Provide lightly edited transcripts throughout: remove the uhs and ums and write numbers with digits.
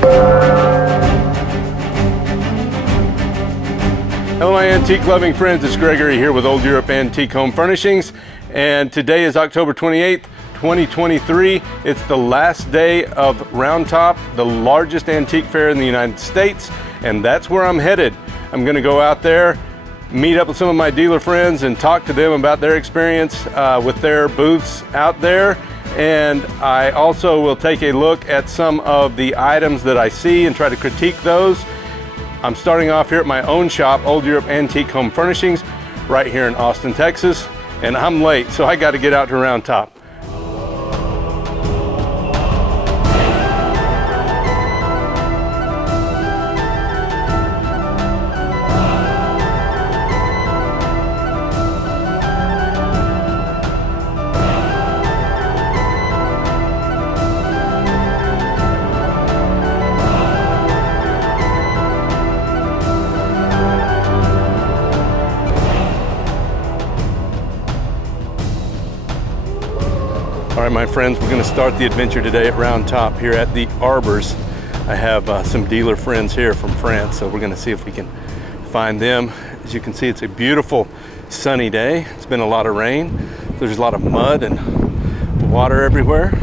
Hello my antique loving friends, it's Gregory here with Old Europe Antique Home Furnishings, and today is October 28th, 2023. It's the last day of Round Top, the largest antique fair in the United States, and that's where I'm headed. I'm gonna go out there, meet up with some of my dealer friends and talk to them about their experience with their booths out there. And I also will take a look at some of the items that I see and try to critique those. I'm starting off here at my own shop, Old Europe Antique Home Furnishings, right here in Austin, Texas. And I'm late, so I got to get out to Round Top. All right, my friends, we're going to start the adventure today at Round Top here at the Arbors. I have some dealer friends here from France, so we're going to see if we can find them. As you can see, it's a beautiful sunny day. It's been a lot of rain. There's a lot of mud and water everywhere,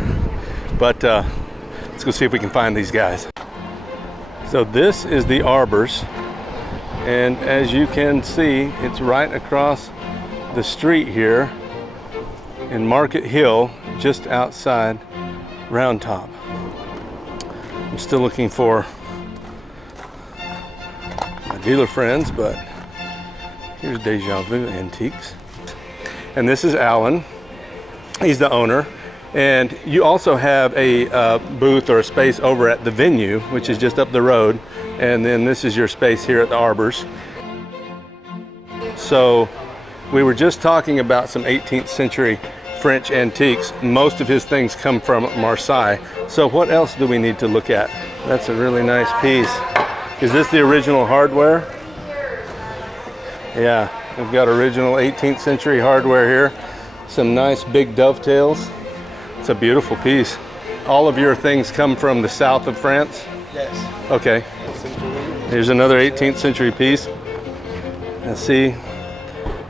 but let's go see if we can find these guys. So this is the Arbors, and as you can see, it's right across the street here in Market Hill, just outside Round Top. I'm still looking for my dealer friends, but here's Deja Vu Antiques. And this is Alan. He's the owner. And you also have a booth or a space over at the Venue, which is just up the road. And then this is your space here at the Arbors. So we were just talking about some 18th century French antiques. Most of his things come from Marseille. So what else do we need to look at? That's a really nice piece. Is this the original hardware? Yeah, we've got original 18th century hardware here. Some nice big dovetails. It's a beautiful piece. All of your things come from the south of France? Yes. Okay. Here's another 18th century piece. Let's see.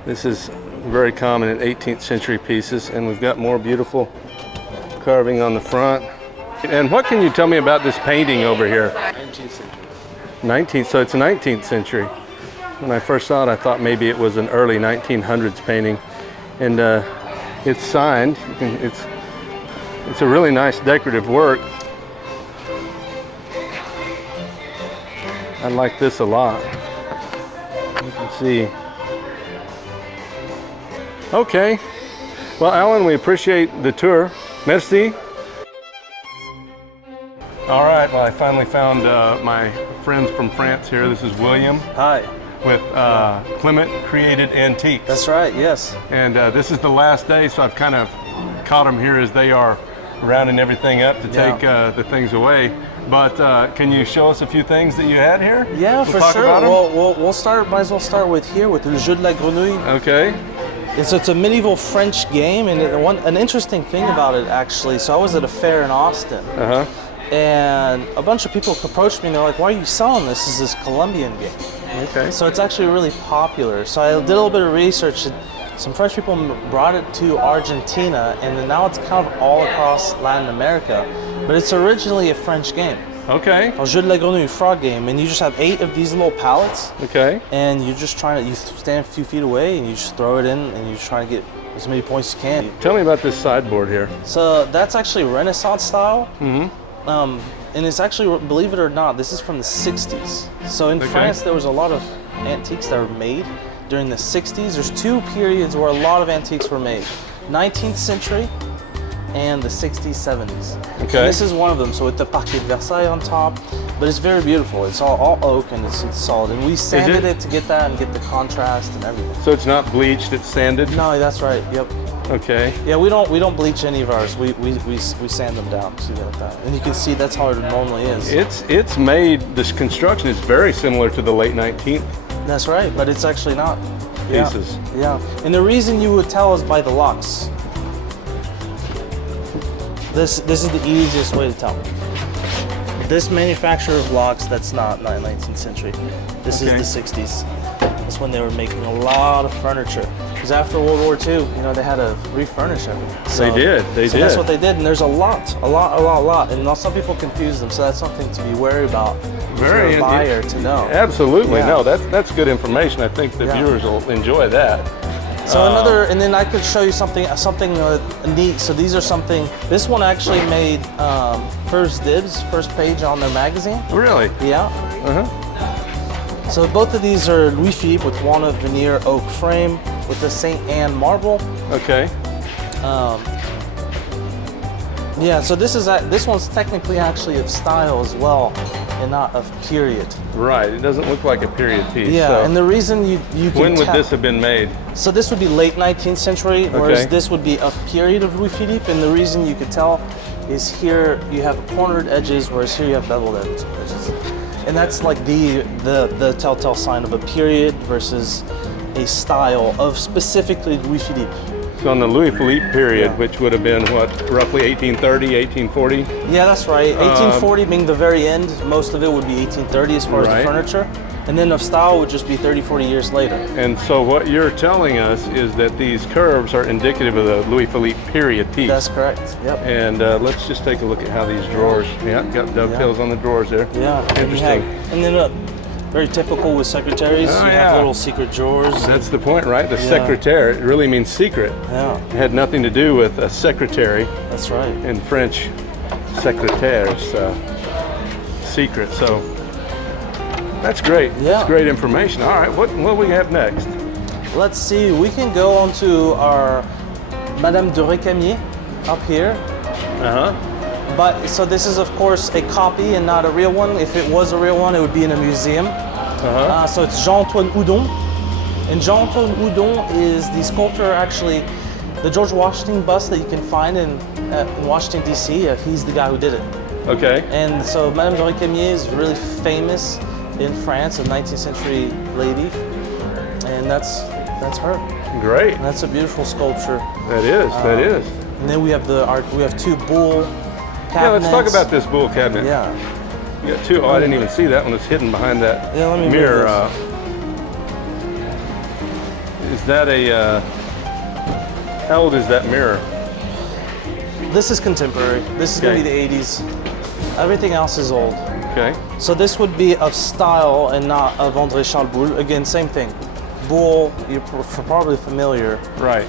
This is very common in 18th century pieces, and we've got more beautiful carving on the front. And what can you tell me about this painting over here? 19th century. 19th, so it's 19th century. When I first saw it, I thought maybe it was an early 1900s painting, and it's signed. It's a really nice decorative work. I like this a lot. You can see. Okay, well Alan, we appreciate the tour. Merci. All right, well I finally found my friends from France here. This is William. Hi. With Clement Created Antiques. That's right, yes. And this is the last day, so I've kind of caught them here as they are rounding everything up to take the things away. But can you show us a few things that you had here? Yeah, we'll for talk sure. About them? We'll start, might as well start with here, with Le Jeu de la Grenouille. Okay. It's a medieval French game, and an interesting thing about it, actually, so I was at a fair in Austin, and a bunch of people approached me and they're like, why are you selling this? This is this Colombian game. Okay. So it's actually really popular. So I did a little bit of research. Some French people brought it to Argentina, and then now it's kind of all across Latin America, but it's originally a French game. Okay. Le Jeu de la Grenouille, frog game, and you just have 8 of these little pallets. Okay. And you're just trying to, you stand a few feet away and you just throw it in and you try to get as many points as you can. Tell me about this sideboard here. So that's actually Renaissance style. Mm-hmm. And it's actually, believe it or not, this is from the 60s. So in France, there was a lot of antiques that were made during the 60s. There's 2 periods where a lot of antiques were made. 19th century and the 60s, 70s. Okay. And this is one of them. So with the Parquet de Versailles on top, but it's very beautiful. It's all oak and it's solid. And we sanded it to get that and get the contrast and everything. So it's not bleached, it's sanded? No, that's right, yep. Okay. Yeah, we don't bleach any of ours. We sand them down, see like that. And you can see that's how it normally is. It's made, this construction is very similar to the late 19th. That's right, but it's actually not. Pieces. Yeah. And the reason you would tell is by the locks. This is the easiest way to tell. This manufacturer of locks, that's not 19th century. This is the 60s. That's when they were making a lot of furniture. Because after World War II, you know, they had to refurnish everything. So, they did. That's what they did, and there's a lot. And now some people confuse them, so that's something to be wary about. Very if you're a buyer to know. Absolutely, Yeah. no, that's good information. I think the viewers will enjoy that. So and then I could show you something neat. So these are something. This one actually made first dibs, first page on their magazine. Really? Yeah. So both of these are Louis Philippe with walnut veneer oak frame with the Saint Anne marble. Okay. Yeah. So this one's technically actually of style as well, and not of period. Right. It doesn't look like a period piece. Yeah. So And the reason you can when would this have been made? So this would be late 19th century, whereas this would be a period of Louis Philippe. And the reason you could tell is here you have cornered edges, whereas here you have beveled edges. And that's like the telltale sign of a period versus a style of specifically Louis Philippe. So on the Louis Philippe period, which would have been what, roughly 1830, 1840? Yeah, that's right. 1840 being the very end. Most of it would be 1830 as far as the furniture. And then of style would just be 30, 40 years later. And so what you're telling us is that these curves are indicative of the Louis Philippe period piece. That's correct, yep. And let's just take a look at how these drawers, got dovetails on the drawers there. Yeah. Interesting. And then very typical with secretaries, you have little secret drawers. That's the point, right? The secrétaire, it really means secret. Yeah. It had nothing to do with a secretary. That's right. In French, secrétaire, secret. So that's great. Yeah. That's great information. All right, what do we have next? Let's see, we can go on to our Madame de Récamier up here. But so this is of course a copy and not a real one. If it was a real one, it would be in a museum. So it's Jean-Antoine Houdon. And Jean-Antoine Houdon is the sculptor, actually, the George Washington bust that you can find in Washington, D.C. He's the guy who did it. Okay. And so Madame de Récamier is really famous in France, a 19th century lady. And that's her. Great. And that's a beautiful sculpture. That is. And then we have we have two bull cabinets. Yeah, let's talk about this bull cabinet. Yeah. You got two. Oh, I didn't even see that one. It's hidden behind that mirror. Is that how old is that mirror? This is contemporary. This is going to be the 80s. Everything else is old. Okay. So this would be of style and not of André Charles Boulle. Again, same thing. Bull, you're probably familiar. Right.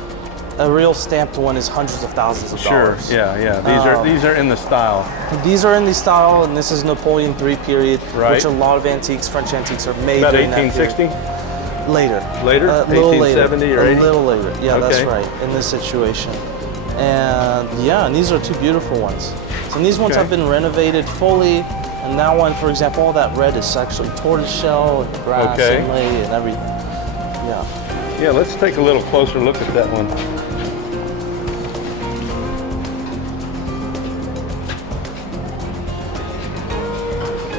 A real stamped one is hundreds of thousands of dollars. Sure. Yeah. These are in the style. These are in the style, and this is Napoleon III period, right. which a lot of antiques, French antiques, are made about during 1860. Later. Later. 1870 or 80. A little later. Yeah, that's right. In this situation, and these are two beautiful ones. So these ones have been renovated fully. And that one, for example, all that red is actually tortoiseshell and grass inlay and everything. Yeah. Yeah, let's take a little closer look at that one.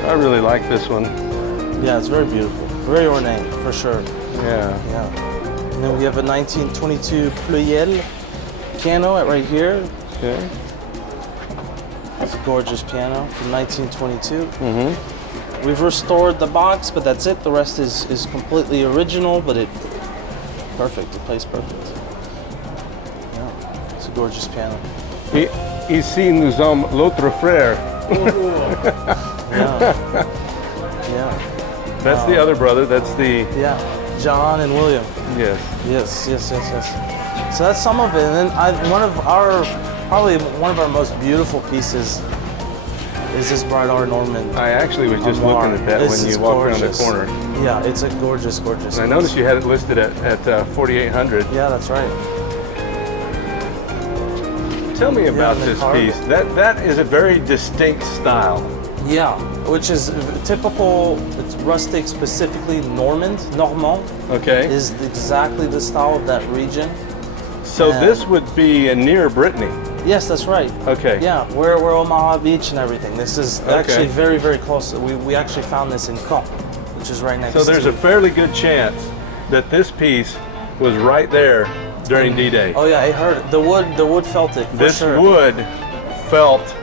I really like this one. Yeah, it's very beautiful. Very ornate, for sure. Yeah. Yeah. And then we have a 1922 Pleyel piano right here. Okay. It's a gorgeous piano from 1922. We've restored the box, but that's it. The rest is completely original, but it plays perfect. Yeah, it's a gorgeous piano. Ici nous sommes l'autre frère. Yeah. That's the other brother. That's the John and William. Yes. So that's some of it, and then probably one of our most beautiful pieces is this bright art Norman. I actually was just looking at that when you walked around the corner. Yeah, it's a gorgeous And I noticed you had it listed at 4,800. Yeah, that's right. Tell me about this piece. That is a very distinct style. Yeah, which is typical. It's rustic, specifically Normand. Okay. Is exactly the style of that region. So this would be near Brittany. Yes, that's right. Okay. Yeah, we're Omaha Beach and everything. This is actually very, very close. We actually found this in Clement, which is right next to. So there's a fairly good chance that this piece was right there during D-Day. Oh yeah, it hurt. The wood felt it. This wood felt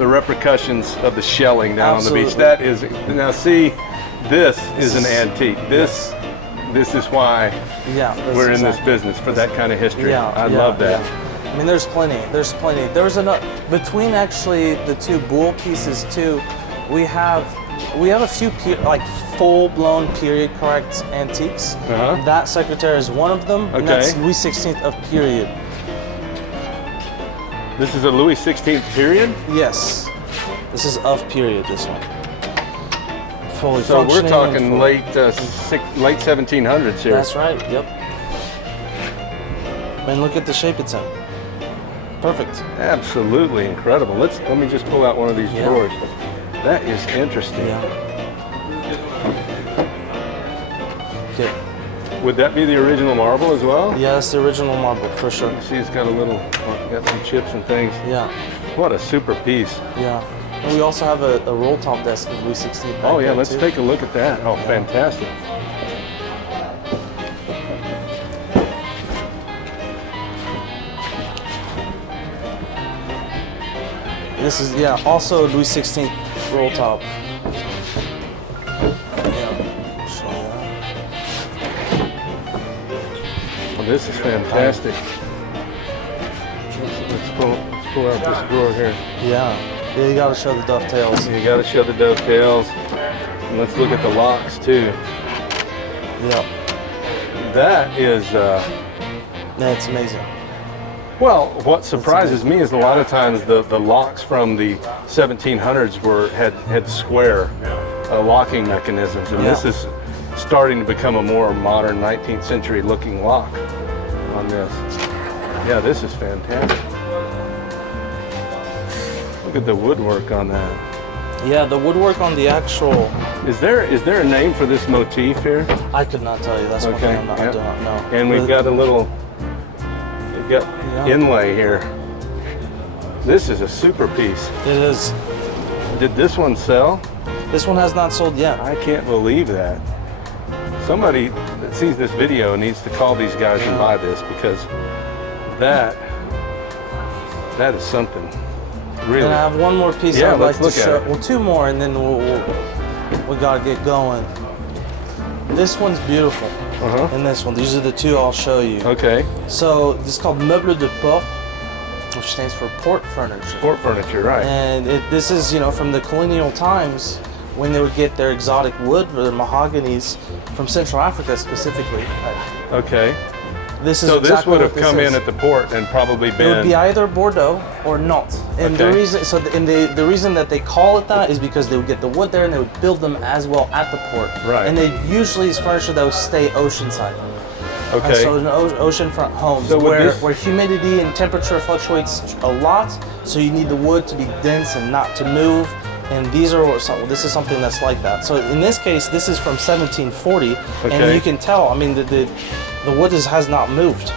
the repercussions of the shelling down Absolutely. on the beach. That is, now see, this is an antique. This is why we're in this business, for that kind of history. I love that. I mean, there's plenty. There was enough between actually the two bull pieces too. We have a few like full-blown period correct antiques. That secretary is one of them, and that's Louis XVI of period. This is a Louis XVI period? Yes. This is of period, this one. Fully so we're functioning. talking late 1700s here. That's right, yep. And look at the shape it's in. Perfect. Absolutely incredible. Let me just pull out one of these drawers. That is interesting. Okay. Would that be the original marble as well? Yeah, that's the original marble for sure. You see, it's got got some chips and things. Yeah. What a super piece. Yeah. And we also have a roll top desk of Louis XVI. Oh yeah, let's take a look at that. Oh, fantastic. This is also Louis XVI roll top. Well, this is fantastic. Let's pull out this drawer here. Yeah, you gotta show the dovetails. You gotta show the dovetails. And let's look at the locks too. Yeah. That is That's amazing. well, what surprises me is a lot of times the locks from the 1700s had square locking mechanisms, and this is starting to become a more modern 19th century looking lock on this. Yeah, this is fantastic. Look at the woodwork on that. Yeah, the woodwork on the actual. Is there a name for this motif here? I could not tell you. That's one thing I do not know. And we've got a little. We've got inlay here. This is a super piece. It is. Did this one sell? This one has not sold yet. I can't believe that. Somebody that sees this video needs to call these guys and buy this, because that is something really. And I have one more piece I'd like to show. Well, two more, and then we gotta get going. This one's beautiful. And this one. These are the two I'll show you. Okay. So this is called meuble de port, which stands for port furniture. Port furniture, right? And this is from the colonial times, when they would get their exotic wood, or their mahoganies, from Central Africa specifically. Okay. This is so exactly this would have what come this in is. at the port and probably been. It would be either Bordeaux or Nantes. And the reason, the reason that they call it that is because they would get the wood there and they would build them as well at the port. Right. And they usually is furniture that would stay oceanside. Okay. So in oceanfront homes, So where humidity and temperature fluctuates a lot, so you need the wood to be dense and not to move. And this is something that's like that. So in this case, this is from 1740, and you can tell. I mean, the wood has not moved.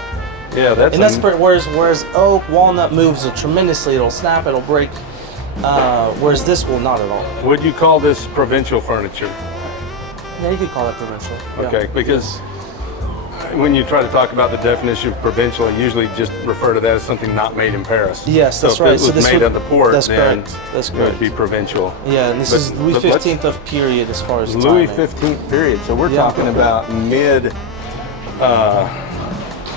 Yeah, that's. And that's whereas oak, walnut moves tremendously. It'll snap, it'll break. Whereas this will not at all. Would you call this provincial furniture? Yeah, you could call it provincial. Okay, because when you try to talk about the definition of provincial, I usually just refer to that as something not made in Paris. Yes, that's so right. If it was made at the port, that's then correct. That's it correct. would be provincial. Yeah, and this is Louis XV of period as far as Louis timing. XV period. So we're talking about mid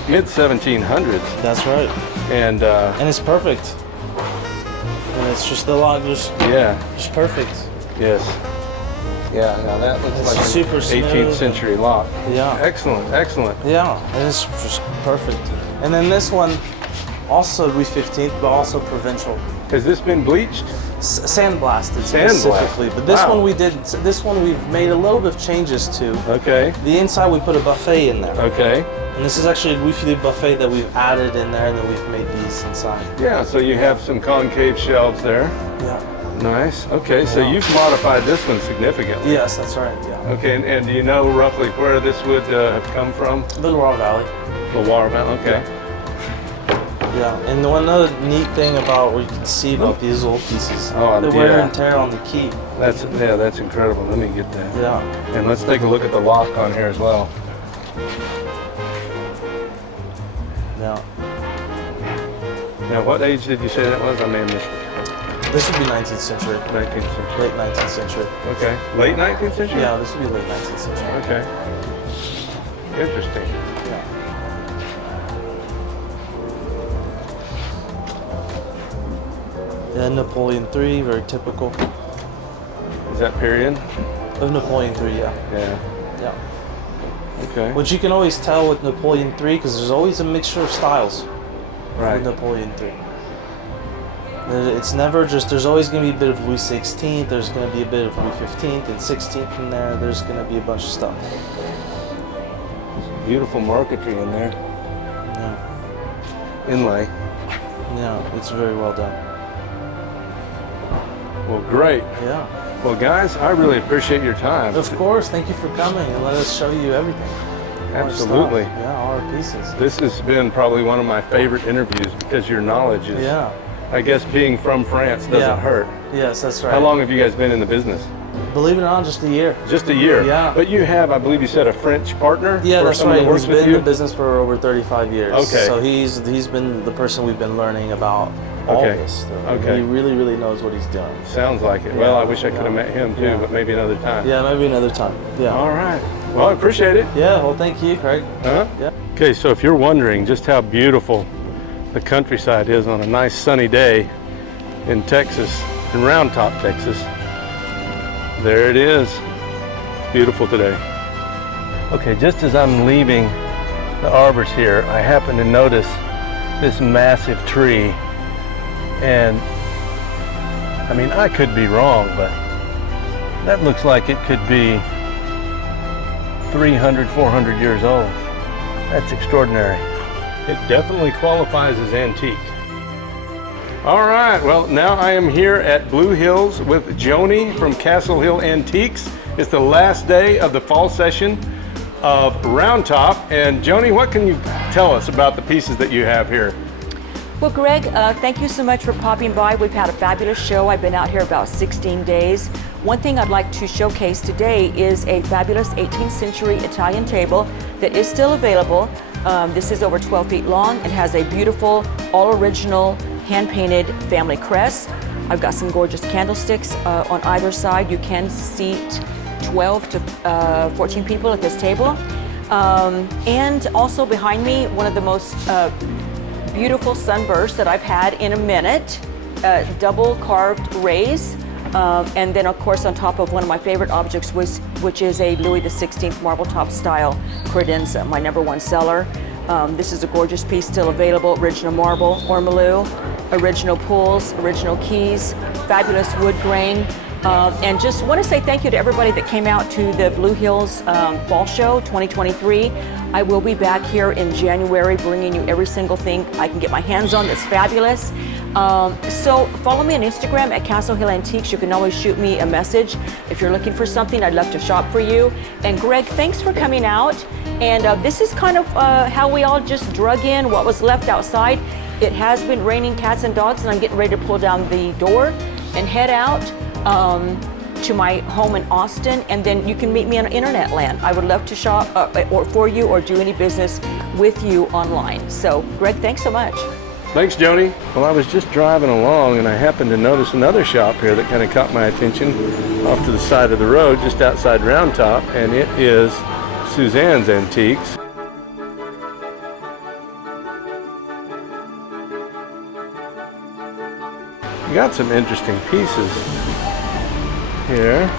1700s. That's right. And it's perfect. And it's just just perfect. Yes. Yeah, now that looks It's like super an 18th century lock. Yeah. Excellent, excellent. Yeah, and it's just perfect. And then this one, also Louis XV, but also provincial. Has this been bleached? Sandblasted specifically. But this one we've made a little bit of changes to. Okay. The inside we put a buffet in there. Okay. And this is actually a Louis Philippe buffet that we've added in there, and then we've made these inside. Yeah, so you have some concave shelves there. Yeah. Nice. Okay, so you've modified this one significantly. Yes, that's right. Yeah. Okay, and do you know roughly where this would have come from? The Loire Valley. The Loire Valley. Okay. Yeah, and one other neat thing about what you can see about these old pieces, the wear and tear on the key. That's incredible. Let me get that. Yeah. And let's take a look at the lock on here as well. Yeah. Now, what age did you say that was? I may have missed it. This would be 19th century. 19th century. Late 19th century. Okay. Late 19th century? Yeah, this would be late 19th century. Okay. Interesting. Yeah. Yeah, Napoleon III, very typical. Is that period? Of Napoleon III, yeah. Yeah. Yeah. Okay. Which you can always tell with Napoleon III because there's always a mixture of styles Right. with Napoleon III. It's never just, there's always going to be a bit of Louis XVI, there's going to be a bit of Louis XV and 16th in there, there's going to be a bunch of stuff. Beautiful marquetry in there. Yeah. Inlay. Yeah, it's very well done. Well, great. Yeah. Well, guys, I really appreciate your time. Of course, thank you for coming and let us show you everything. All our Absolutely. stuff. Yeah, all our pieces. This has been probably one of my favorite interviews because your knowledge is, Yeah. I guess being from France doesn't Yeah. hurt. Yes, that's right. How long have you guys been in the business? Believe it or not, just a year. Just a year. Yeah. But you have, I believe you said, a French partner? Yeah, or that's someone right. that works He's with been in you? the business for over 35 years. Okay. So he's been the person we've been learning about all Okay. this stuff. Okay. He really knows what he's doing. Sounds like it. Yeah. Well, I wish I could have Yeah. met him too, Yeah. but maybe another time. Yeah, maybe another time. Yeah. All right. Well, I appreciate it. Yeah, well, thank you, Craig. Huh? Yeah. Okay, so if you're wondering just how beautiful the countryside is on a nice sunny day in Texas, in Round Top, Texas, there it is. It's beautiful today. Okay, just as I'm leaving the Arbors here, I happen to notice this massive tree. And I mean, I could be wrong, but that looks like it could be 300, 400 years old. That's extraordinary. It definitely qualifies as antique. All right, well, now I am here at Blue Hills with Joni from Castle Hill Antiques. It's the last day of the fall session of Round Top. And Joni, what can you tell us about the pieces that you have here? Well, Greg, thank you so much for popping by. We've had a fabulous show. I've been out here about 16 days. One thing I'd like to showcase today is a fabulous 18th century Italian table that is still available. This is over 12 feet long and has a beautiful, all original, hand-painted family crest. I've got some gorgeous candlesticks on either side. You can seat 12 to 14 people at this table. And also behind me, one of the most beautiful sunbursts that I've had in a minute, double carved rays, and then of course on top of one of my favorite objects, which is a Louis XVI marble top style credenza, my #1 seller. This is a gorgeous piece still available, original marble, ormolu, original pulls, original keys, fabulous wood grain. And just want to say thank you to everybody that came out to the Blue Hills Fall Show 2023. I will be back here in January bringing you every single thing I can get my hands on that's fabulous. So follow me on Instagram at Castle Hill Antiques. You can always shoot me a message. If you're looking for something, I'd love to shop for you. And Greg, thanks for coming out. And this is kind of how we all just drug in what was left outside. It has been raining cats and dogs, and I'm getting ready to pull down the door and head out to my home in Austin, and then you can meet me on internet land. I would love to shop or for you or do any business with you online. So Greg, thanks so much. Thanks, Joni. Well, I was just driving along and I happened to notice another shop here that kind of caught my attention off to the side of the road just outside Round Top, and it is Suzannes Antiques. You got some interesting pieces here.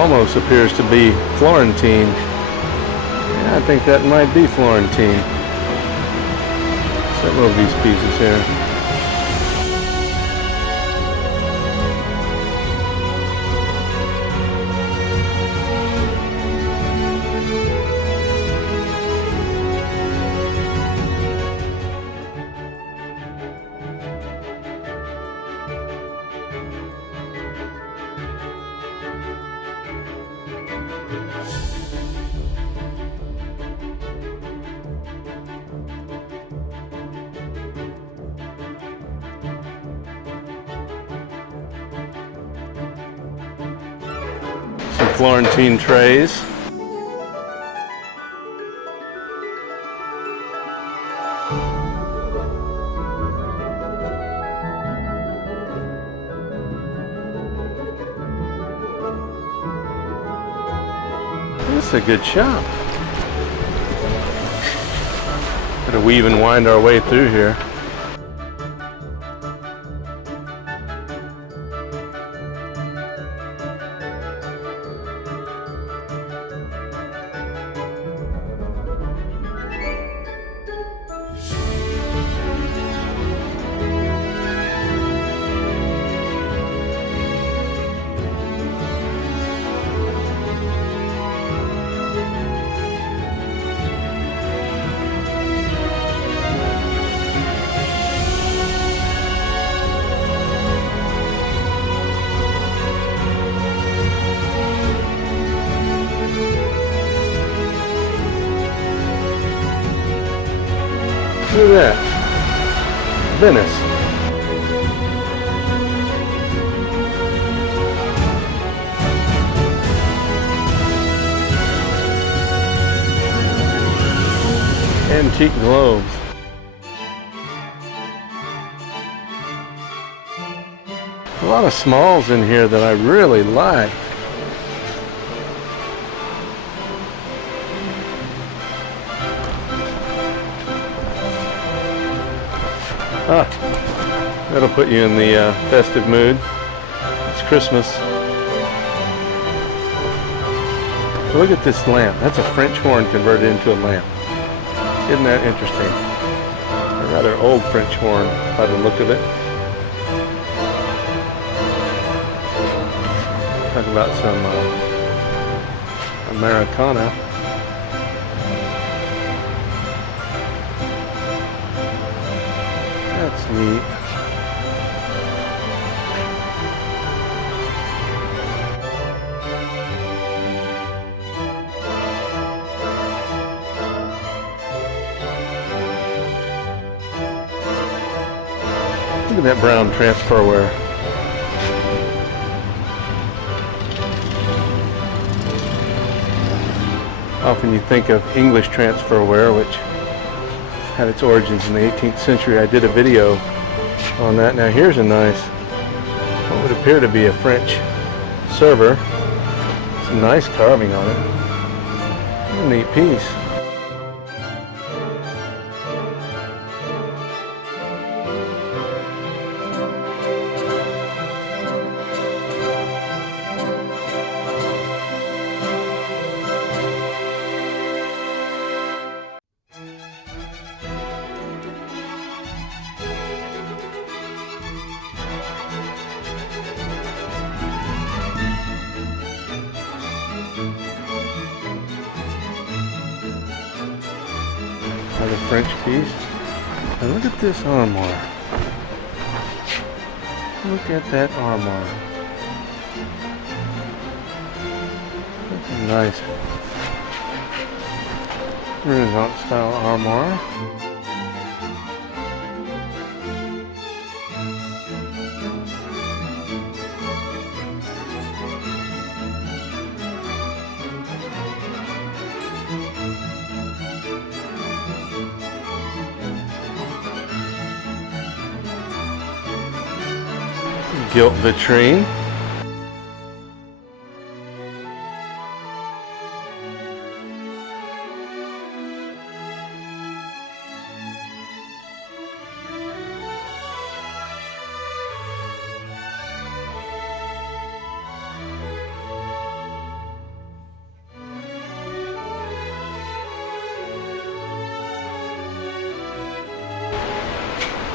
almost appears to be Florentine. Yeah, I think that might be Florentine. Several of these pieces here. Some Florentine trays. This is a good shop. Gotta weave and wind our way through here. Look at that. Venice. Antique globes. A lot of smalls in here that I really like. Ah, that'll put you in the festive mood. It's Christmas. So look at this lamp. That's a French horn converted into a lamp. Isn't that interesting? A rather old French horn by the look of it. Talk about some Americana. That's neat. Look at that brown transferware. Often you think of English transferware, which had its origins in the 18th century. I did a video on that. Now here's a nice, what would appear to be a French server. Some nice carving on it. What a neat piece. Another French piece. And look at this armoire. Look at that armoire. That's a nice Renaissance style armoire. Gilt vitrine.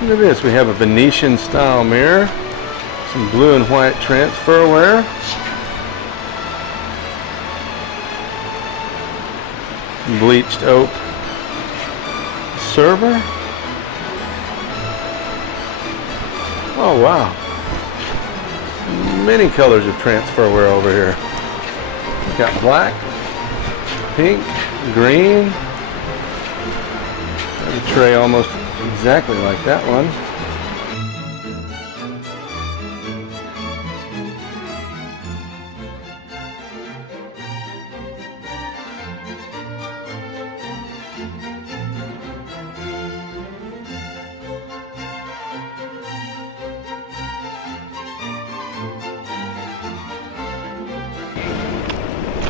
Look at this, we have a Venetian style mirror, some blue and white transferware. Bleached oak server. Oh wow. Many colors of transferware over here. We've got black, pink, green. Got a tray almost exactly like that one.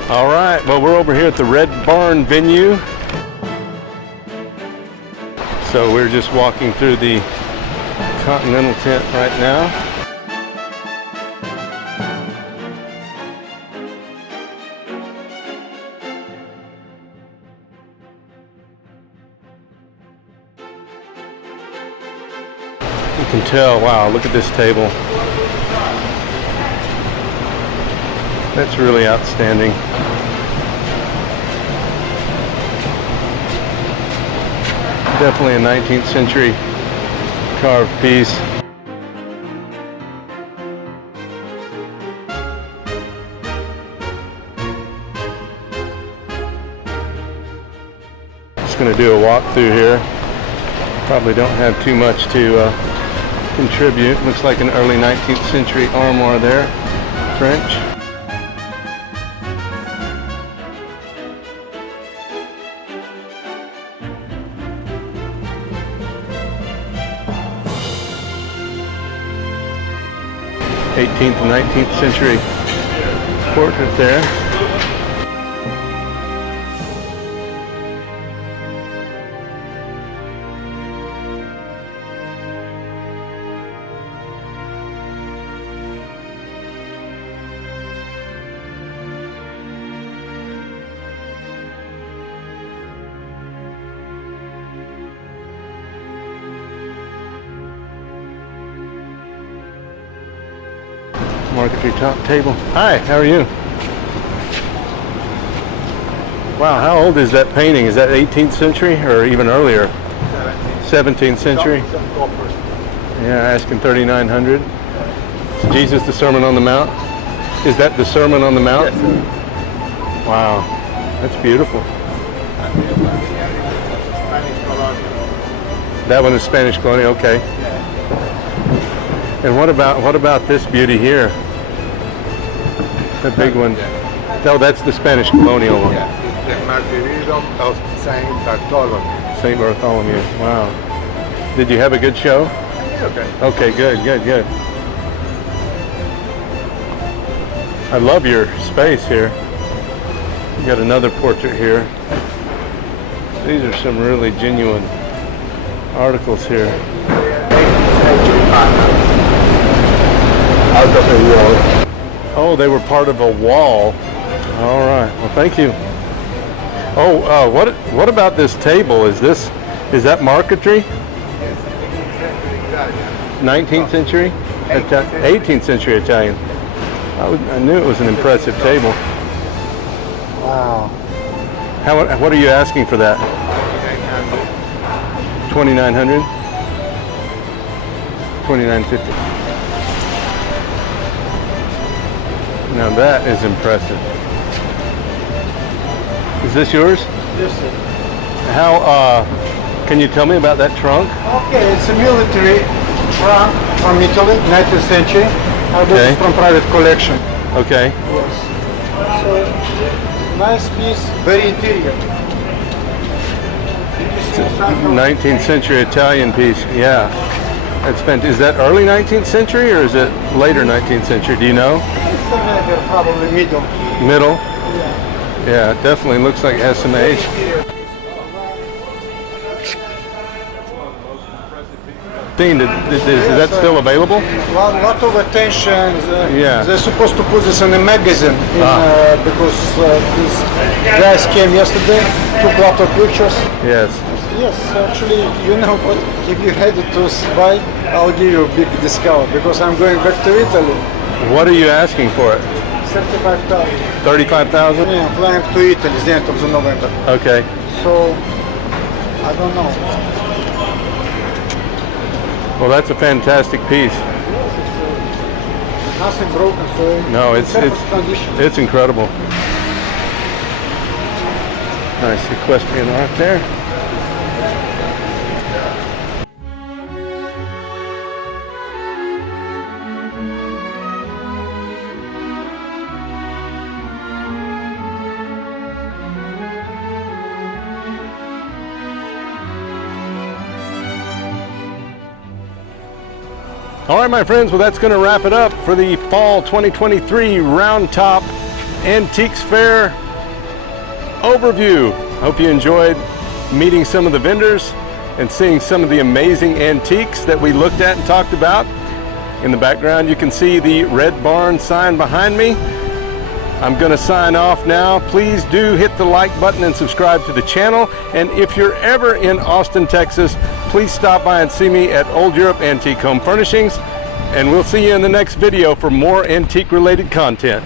All right, well, we're over here at the Red Barn venue. So we're just walking through the Continental Tent right now. You can tell, wow, look at this table. That's really outstanding. Definitely a 19th century carved piece. Just going to do a walkthrough here. Probably don't have too much to contribute. Looks like an early 19th century armoire there, French. '18th and 19th century portrait there. Marquetry top table. Hi, how are you? Wow, how old is that painting? Is that 18th century or even earlier? 17th century? Yeah, asking 3,900. Is Jesus the Sermon on the Mount? Is that the Sermon on the Mount? Yes, sir. Wow, that's beautiful. That one is Spanish colonial, okay. And what about this beauty here? The big one. No, that's the Spanish colonial one. Yeah, it's the Martyrdom of Saint Bartholomew. St. Bartholomew. Wow. Did you have a good show? Okay. Okay, good. I love your space here. You got another portrait here. These are some really genuine articles here. Out of the wall. Oh, they were part of a wall. All right. Well, thank you. Oh, what about this table? Is that marquetry? Yes, 19th century? 18th century Italian. I knew it was an impressive table. Wow. What are you asking for that? 2,900? 2,950. Now that is impressive. Is this yours? Yes, sir. How, can you tell me about that trunk? Okay, it's a military trunk from Italy, 19th century. Okay. This is from private collection. Okay. Yes. So, nice piece, very interior. 19th century Italian piece, yeah. That's fantastic. Is that early 19th century or is it later 19th century? Do you know? It's probably middle. Middle? Yeah. Yeah, it definitely looks like it has some age. Is that still available? Lot of attention. Yeah. They're supposed to put this in a magazine because these guys came yesterday, took a lot of pictures. Yes. Yes, actually, you know what? If you had to buy, I'll give you a big discount because I'm going back to Italy. What are you asking for it? 35,000. 35,000? Yeah, I'm flying to Italy the end of the November. Okay. So, I don't know. Well, that's a fantastic piece. Nothing broken, so No, it's perfect condition. it's incredible. Nice equestrian art there. All right, my friends, well, that's going to wrap it up for the Fall 2023 Round Top Antiques Fair overview. Hope you enjoyed meeting some of the vendors and seeing some of the amazing antiques that we looked at and talked about. In the background, you can see the Red Barn sign behind me. I'm going to sign off now. Please do hit the like button and subscribe to the channel. And if you're ever in Austin, Texas, please stop by and see me at Old Europe Antique Home Furnishings. And we'll see you in the next video for more antique related content.